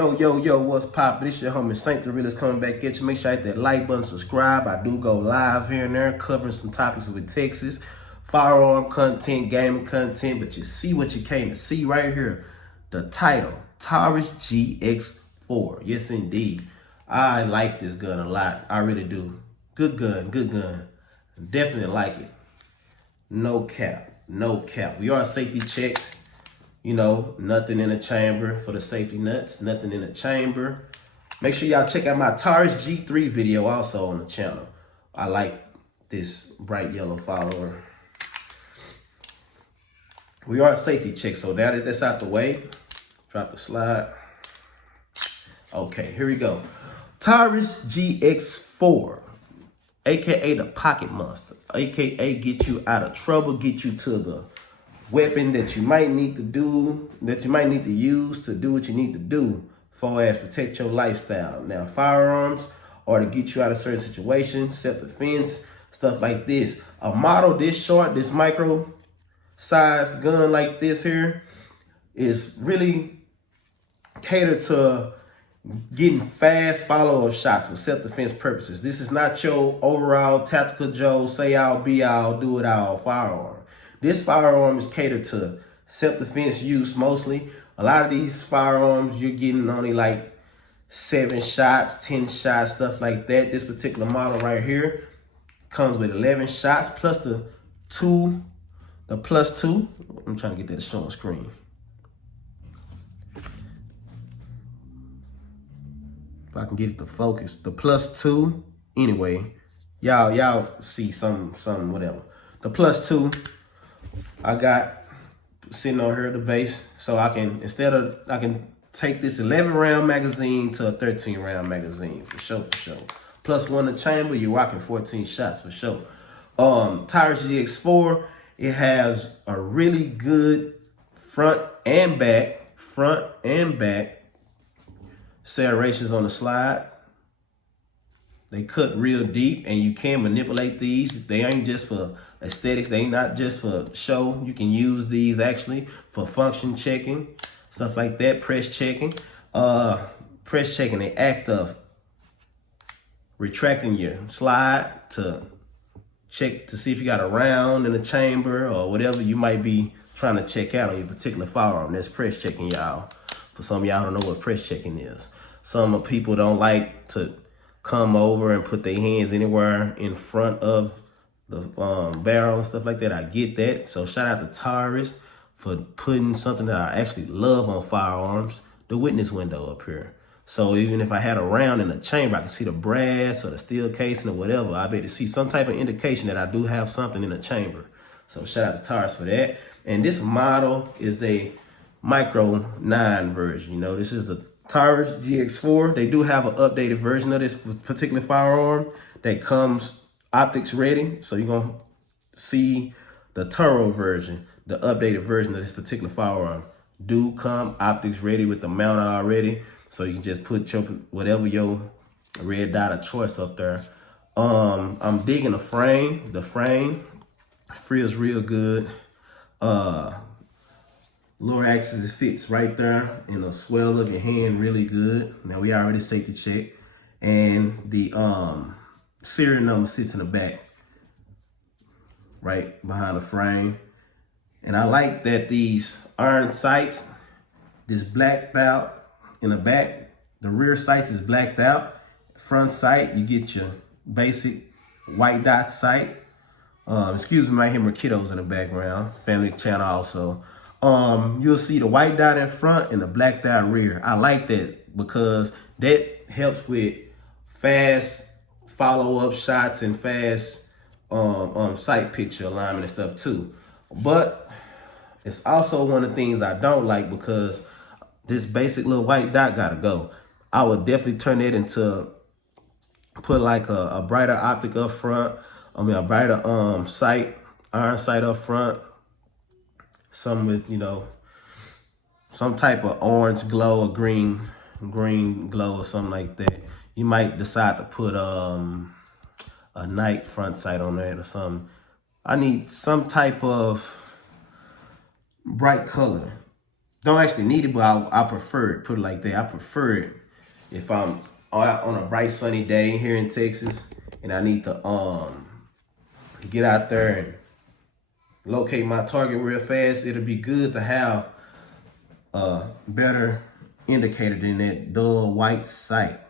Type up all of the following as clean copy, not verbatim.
Yo, what's poppin'? This your homie Saint the Realist coming back at you. Make sure you hit that like button, subscribe. I do go live here and there, covering some topics with Texas, firearm content, gaming content, but you see what you came to see right here. The title, Taurus GX4. Yes, indeed. I like this gun a lot. I really do. Good gun. Definitely like it. No cap. We are safety checked. You know, nothing in the chamber for the safety nuts, nothing in the chamber. Make sure y'all check out my Taurus G3 video also on the channel. I like this bright yellow follower. We are safety checked, so now that that's out the way, drop the slide. Okay, here we go. Taurus GX4, AKA the pocket monster, AKA get you out of trouble, get you to the weapon that you might need to do, that you might need to use to do what you need to do, far as protect your lifestyle. Now, firearms are to get you out of certain situations, self-defense, stuff like this. A model this short, this micro size gun like this here is really catered to getting fast follow-up shots for self-defense purposes. This is not your overall tactical Joe, say all, be all, do it all firearm. This firearm is catered to self-defense use mostly. A lot of these firearms, you're getting only like 7 shots, 10 shots, stuff like that. This particular model right here comes with 11 shots plus the plus two. I'm trying to get that to show on screen. If I can get it to focus. The +2, anyway, y'all see some whatever. The +2, I got sitting on here at the base, so I can I can take this 11 round magazine to a 13 round magazine for sure. +1 in the chamber, you're rocking 14 shots for sure. Taurus GX4, it has a really good front and back serrations on the slide. They cut real deep, and you can manipulate these. They ain't just for aesthetics. They ain't not just for show. You can use these actually for function checking, stuff like that, press checking. The act of retracting your slide to check to see if you got a round in the chamber or whatever you might be trying to check out on your particular firearm. That's press checking, y'all. For some of y'all don't know what press checking is. Some people don't like to come over and put their hands anywhere in front of the barrel and stuff like that. I get that. So shout out to Taurus for putting something that I actually love on firearms, the witness window up here. So even if I had a round in the chamber, I can see the brass or the steel casing or whatever. I bet to see some type of indication that I do have something in the chamber. So shout out to Taurus for that. And this model is the Micro 9 version. You know, this is the Taurus GX4. They do have an updated version of this particular firearm that comes optics ready. So you're going to see the Taurus version, the updated version of this particular firearm do come optics ready with the mount already. So you can just put your whatever your red dot of choice up there. I'm digging the frame. The frame feels real good. Lower axis fits right there in the swell of your hand really good. Now we already safety checked. And the serial number sits in the back, right behind the frame. And I like that these iron sights, this blacked out in the back. The rear sights is blacked out. Front sight, you get your basic white dot sight. Excuse me, I hear my kiddos in the background. Family channel also. You'll see the white dot in front and the black dot rear. I like that because that helps with fast follow-up shots and fast sight picture alignment and stuff too. But it's also one of the things I don't like because this basic little white dot gotta go. I would definitely turn it into, put like a brighter optic up front. I mean, a brighter sight, iron sight up front. Some with, you know, some type of orange glow or green glow or something like that. You might decide to put a night front sight on that or something. I need some type of bright color Don't actually need it, but I prefer it. Put it like that. I prefer it if I'm out on a bright sunny day here in Texas and I need to get out there and locate my target real fast. It'll be good to have a better indicator than that dull white sight.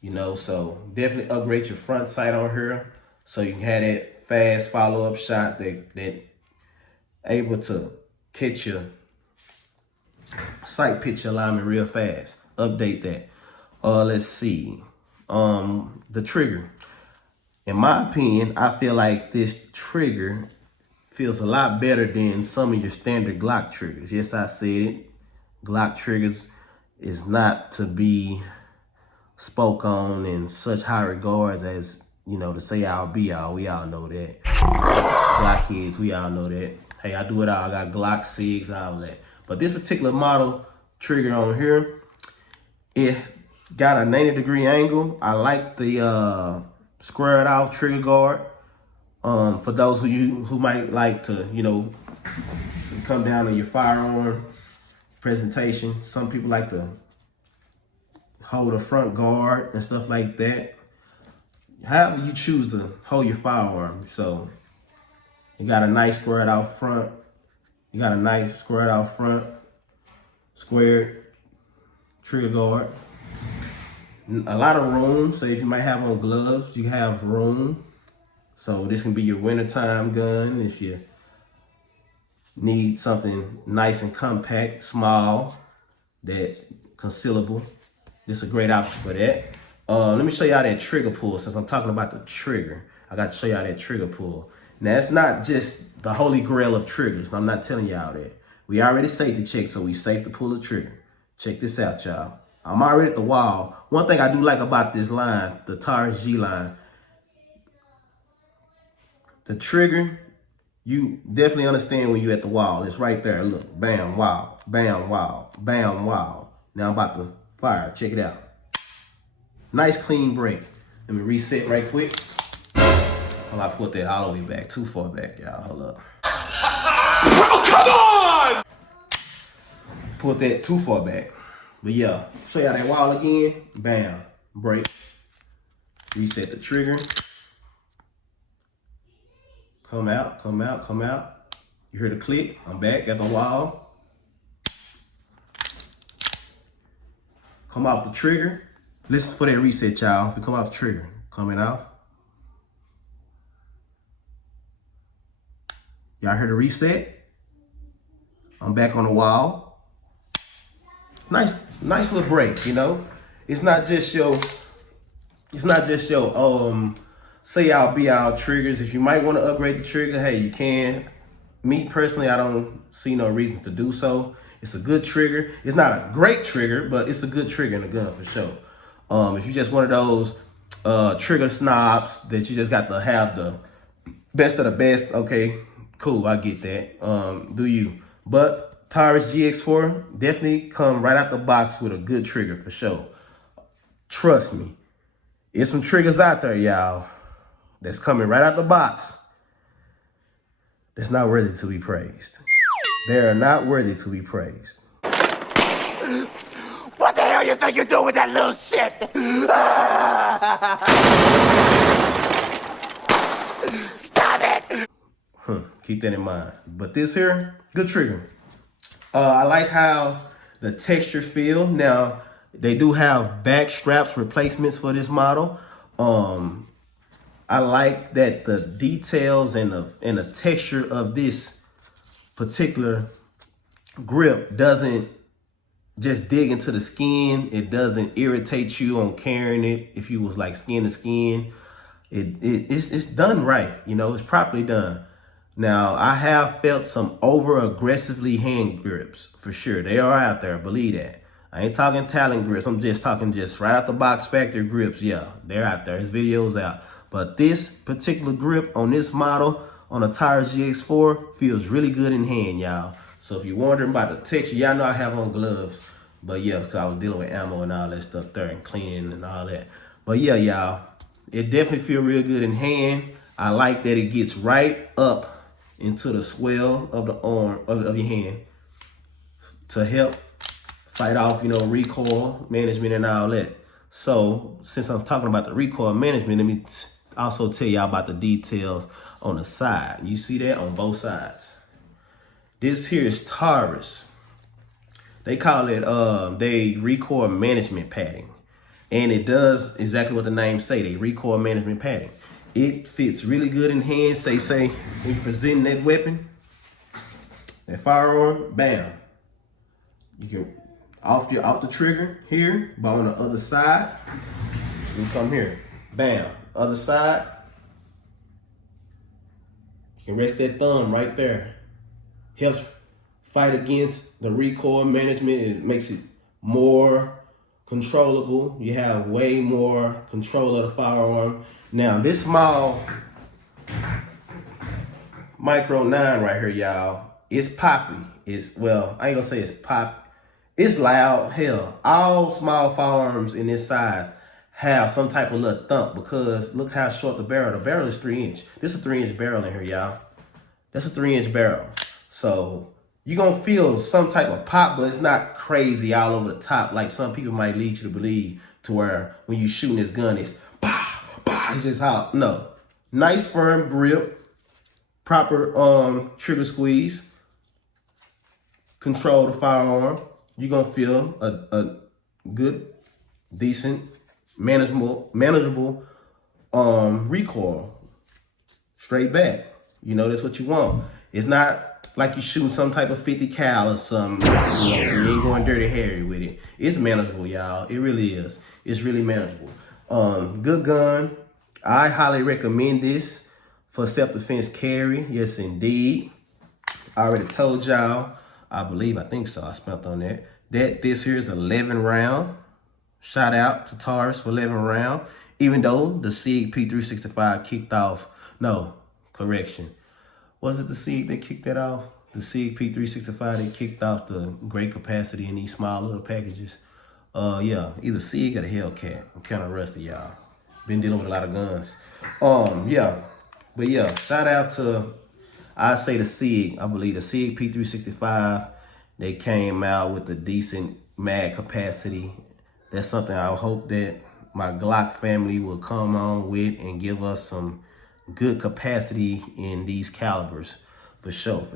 You know, so definitely upgrade your front sight on here so you can have that fast follow-up shots that able to catch your sight picture alignment real fast. Update that. Let's see. The trigger. In my opinion, I feel like this trigger feels a lot better than some of your standard Glock triggers. Yes, I said it. Glock triggers is not to be spoke on in such high regards as, you know, to say I'll be all. We all know that. Glock kids, we all know that. Hey, I do it all. I got Glock, SIGs, all that. But this particular model trigger on here, it got a 90-degree angle. I like the squared off trigger guard. For those of you who might like to, you know, come down on your firearm presentation. Some people like to hold a front guard and stuff like that. However you choose to hold your firearm. So you got a nice squared out front. You got a nice squared out front, squared trigger guard. A lot of room. So if you might have on gloves, you have room. So this can be your wintertime gun if you need something nice and compact, small, that's concealable. This is a great option for that. Let me show y'all that trigger pull. Since I'm talking about the trigger, I got to show y'all that trigger pull. Now, it's not just the holy grail of triggers. I'm not telling y'all that. We already safety checked, so we safe to pull the trigger. Check this out, y'all. I'm already at the wall. One thing I do like about this line, the Taurus G line, the trigger, you definitely understand when you're at the wall. It's right there. Look, bam, wow, bam, wow, bam, wow. Now I'm about to fire. Check it out. Nice clean break. Let me reset right quick. Hold on, I put that all the way back. Too far back, y'all. Hold up. Oh, come on! Put that too far back. But yeah, show y'all that wall again. Bam, break. Reset the trigger. Come out, come out, come out. You hear the click. I'm back at the wall. Come off the trigger. Listen for that reset, y'all. If you come off the trigger, coming off. Y'all heard the reset? I'm back on the wall. Nice little break, you know? It's not just your say I'll be out triggers. If you might want to upgrade the trigger, hey, you can. Me personally, I don't see no reason to do so. It's a good trigger. It's not a great trigger, but it's a good trigger in the gun for sure. If you just one of those trigger snobs that you just got to have the best of the best, okay, cool, I get that. Do you? But Taurus GX4 definitely come right out the box with a good trigger for sure. Trust me. There's some triggers out there, y'all, that's coming right out the box that's not worthy to be praised. They are not worthy to be praised. What the hell you think you're doing with that little shit? Stop it! Keep that in mind. But this here, good trigger. I like how the texture feel. Now, they do have back straps replacements for this model. I like that the details and the texture of this particular grip doesn't just dig into the skin. It doesn't irritate you on carrying it. If you was like skin to skin, it's done right. You know, it's properly done. Now, I have felt some over aggressively hand grips for sure. They are out there, believe that. I ain't talking talent grips. I'm just talking just right out the box factory grips. Yeah, they're out there. His video's out. But this particular grip on this model on a Taurus GX4 feels really good in hand, y'all. So if you're wondering about the texture, y'all know I have on gloves. But yeah, because I was dealing with ammo and all that stuff there and cleaning and all that. But yeah, y'all, it definitely feels real good in hand. I like that it gets right up into the swell of the arm, of your hand. to help fight off, recoil management and all that. So since I'm talking about the recoil management, let me also tell y'all about the details on the side. You see that on both sides. This here is Taurus. They call it they recoil management padding. And it does exactly what the name say, they recoil management padding. It fits really good in hands. Say when you're presenting that weapon, that firearm, bam. You can off the trigger here, but on the other side, you come here, bam. Other side, you can rest that thumb right there. Helps fight against the recoil management. It makes it more controllable. You have way more control of the firearm. Now this small micro 9 right here, y'all, it's poppy. Well, I ain't gonna say it's pop. It's loud. Hell, all small firearms in this size have some type of little thump because look how short the barrel. The barrel is 3-inch. This is a 3-inch barrel in here, y'all. That's a 3-inch barrel. So you're gonna feel some type of pop, but it's not crazy all over the top like some people might lead you to believe, to where when you shooting this gun, it's bah, bah, it's just hot. No. Nice firm grip, proper trigger squeeze, control the firearm. You're gonna feel a good, decent, manageable recoil straight back. That's what you want. It's not like you shooting some type of 50 cal or something. You ain't going dirty Harry with it. It's manageable, y'all. It really is. It's really manageable. Good gun. I highly recommend this for self-defense carry. Yes, indeed. I already told y'all. I think so. I spent on that. This here is 11 round. Shout out to Taurus for 11 round. Even though the SIG P365 kicked off. No, correction. Was it the SIG that kicked that off? The SIG P365 that kicked off the great capacity in these small little packages. Yeah, either SIG or the Hellcat. I'm kind of rusty, y'all. Been dealing with a lot of guns. Yeah. But yeah, shout out to, I say the SIG. I believe the SIG P365. They came out with a decent mag capacity. That's something I hope that my Glock family will come on with and give us some good capacity in these calibers. For sure.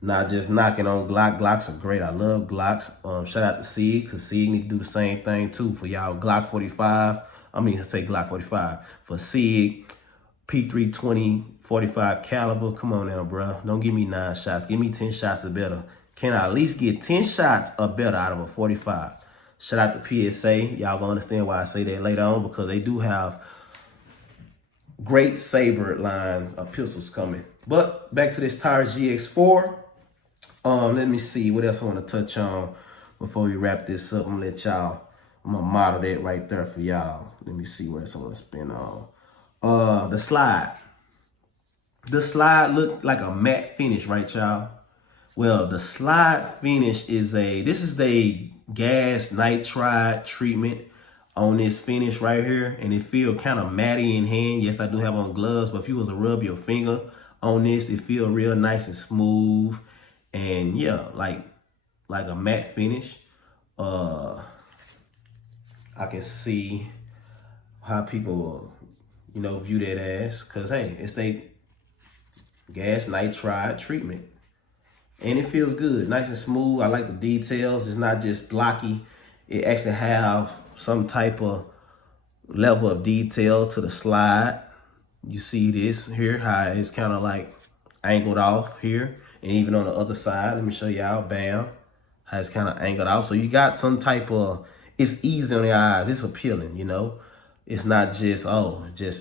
Not just knocking on Glock. Glocks are great. I love Glocks. Shout out to SIG, because SIG need to do the same thing too for y'all Glock 45. I say Glock 45. For SIG, P320 45 caliber. Come on now, bro. Don't give me 9 shots. Give me 10 shots or better. Can I at least get 10 shots or better out of a 45? Shout out to PSA. Y'all gonna understand why I say that later on, because they do have great saber lines of pistols coming. But back to this Taurus GX4. Let me see what else I want to touch on before we wrap this up. I'm gonna model that right there for y'all. Let me see what else I want to spin on. The slide. The slide looked like a matte finish, right, y'all? Well, the slide finish is this is the gas nitride treatment on this finish right here, and it feel kind of matty in hand. Yes, I do have on gloves, but if you was to rub your finger on this, it feel real nice and smooth, and yeah, like a matte finish. I can see how people, view that as, cause hey, it's the gas nitride treatment. And it feels good, nice and smooth. I like the details. It's not just blocky. It actually have some type of level of detail to the slide. You see this here, how it's kind of like angled off here. And even on the other side, let me show y'all, bam, how it's kind of angled off. So you got some type of, it's easy on the eyes. It's appealing, It's not just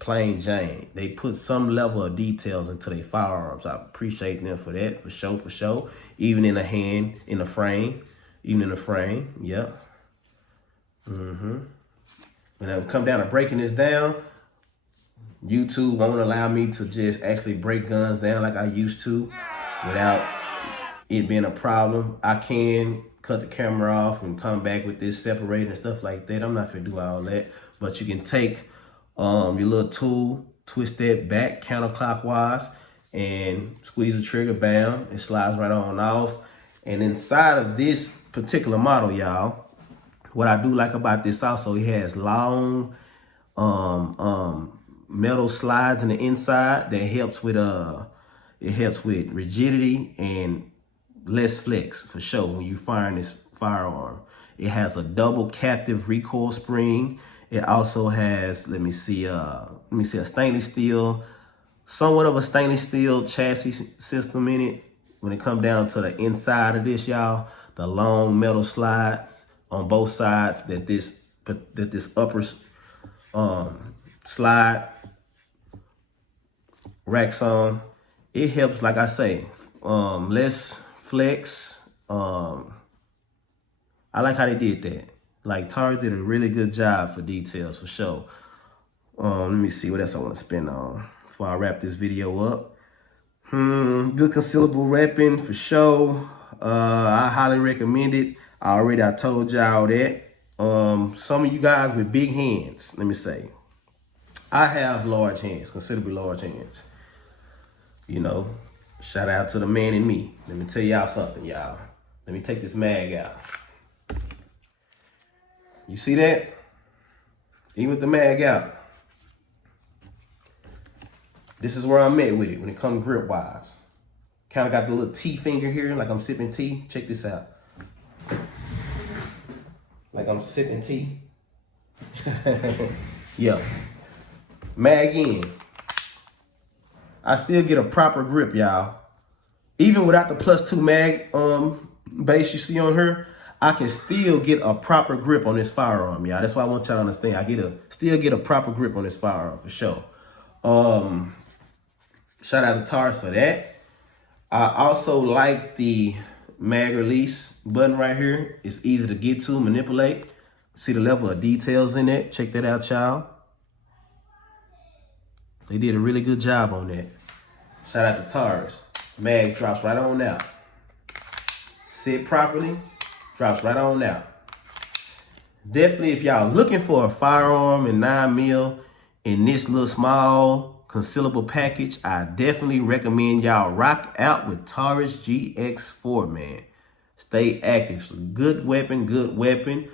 plain Jane. They put some level of details into their firearms. I appreciate them for that, for sure. Even in the hand, in the frame, yeah. When I come down to breaking this down, YouTube won't allow me to just actually break guns down like I used to without it being a problem. I can cut the camera off and come back with this separator and stuff like that. I'm not gonna do all that. But you can take your little tool, twist that back counterclockwise, and squeeze the trigger, bam, it slides right on off. And inside of this particular model, y'all, what I do like about this also, it has long metal slides in the inside that helps with rigidity and less flex for sure when you firing this firearm. It has a double captive recoil spring. It also has, let me see, a stainless steel, somewhat of a stainless steel chassis system in it. When it comes down to the inside of this, y'all, the long metal slides on both sides that this upper slide racks on, it helps, like I say, less flex. I like how they did that. Like Taurus did a really good job for details for sure. Let me see what else I want to spend on before I wrap this video up. Good concealable wrapping for sure. I highly recommend it. I told y'all that. Some of you guys with big hands, let me say, I have large hands, considerably large hands. You know, shout out to the man in me. Let me tell y'all something, y'all. Let me take this mag out. You see that? Even with the mag out, this is where I'm at with it when it comes grip wise. Kind of got the little T finger here, like I'm sipping tea. Check this out. Like I'm sipping tea. Yeah. Mag in. I still get a proper grip, y'all. Even without the +2 mag base you see on here, I can still get a proper grip on this firearm, y'all. That's why I want y'all to understand. I still get a proper grip on this firearm for sure. Shout out to Taurus for that. I also like the mag release button right here. It's easy to get to, manipulate. See the level of details in it. Check that out, y'all. They did a really good job on that. Shout out to Taurus. Mag drops right on out. Sit properly, drops right on out. Definitely, if y'all looking for a firearm in 9mm in this little small concealable package, I definitely recommend y'all rock out with Taurus GX4, man. Stay active. So good weapon, good weapon.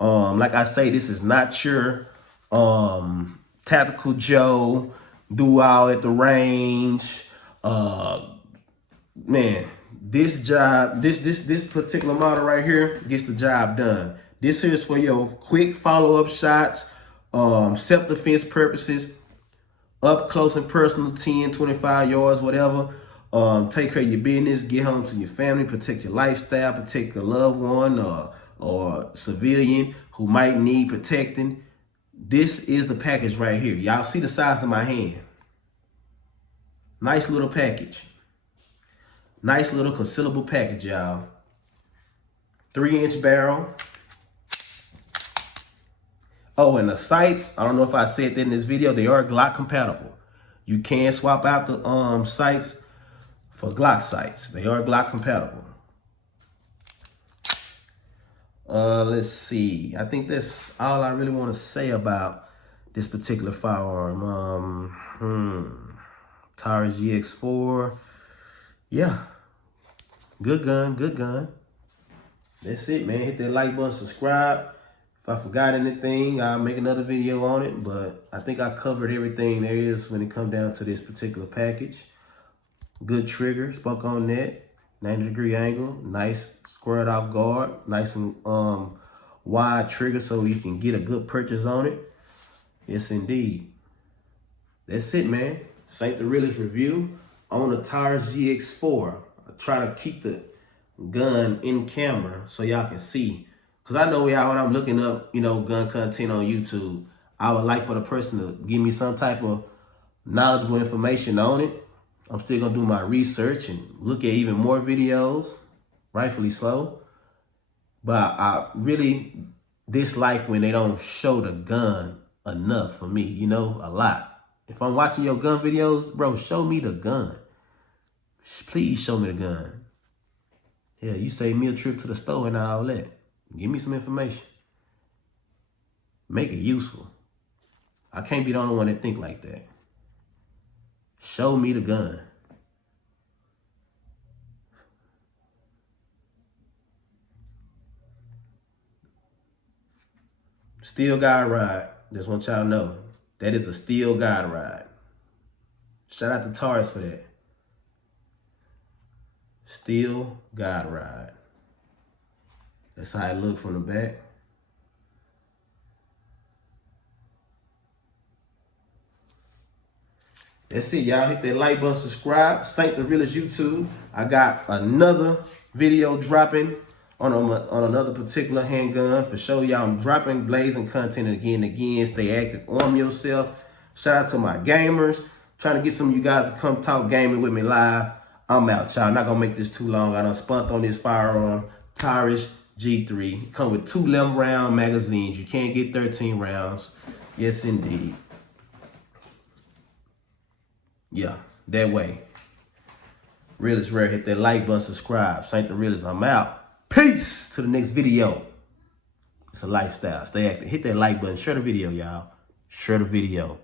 Like I say, this is not your tactical Joe, do all at the range. Man, this particular model right here gets the job done. This here is for your quick follow-up shots, self-defense purposes, up close and personal, 10, 25 yards, whatever. Take care of your business, get home to your family, protect your lifestyle, protect a loved one or civilian who might need protecting. This is the package right here. Y'all see the size of my hand. Nice little package. Nice little concealable package, y'all. 3-inch barrel. Oh, and the sights, I don't know if I said that in this video, they are Glock compatible. You can swap out the sights for Glock sights. They are Glock compatible. Let's see. I think that's all I really want to say about this particular firearm. Taurus GX4. Yeah. Good gun, good gun. That's it, man. Hit that like button, subscribe. If I forgot anything, I'll make another video on it. But I think I covered everything there is when it comes down to this particular package. Good trigger, spoke on that. 90-degree angle, nice squared off guard, nice and wide trigger so you can get a good purchase on it. Yes, indeed. That's it, man. This ain't the realest review on the Taurus GX4. I try to keep the gun in camera so y'all can see. Because I know y'all, when I'm looking up, gun content on YouTube, I would like for the person to give me some type of knowledgeable information on it. I'm still going to do my research and look at even more videos, rightfully so. But I really dislike when they don't show the gun enough for me, a lot. If I'm watching your gun videos, bro, show me the gun. Please show me the gun. Yeah, you save me a trip to the store and all that. Give me some information. Make it useful. I can't be the only one that think like that. Show me the gun. Steel guide ride. Just want y'all to know. That is a steel guide ride. Shout out to Taurus for that. Steel guide ride. That's how it look from the back. That's it, y'all. Hit that like button, subscribe. Saint the Realest YouTube. I got another video dropping on another particular handgun. For sure, y'all. I'm dropping blazing content again and again. Stay active. Arm yourself. Shout out to my gamers. Trying to get some of you guys to come talk gaming with me live. I'm out, y'all. Not gonna make this too long. I done spunt on this firearm. Taurus G3. Come with 2 11-round magazines. You can't get 13 rounds. Yes, indeed. Yeah, that way. Realest Rare, hit that like button, subscribe. Saint the Realest, I'm out. Peace to the next video. It's a lifestyle. Stay active. Hit that like button. Share the video, y'all. Share the video.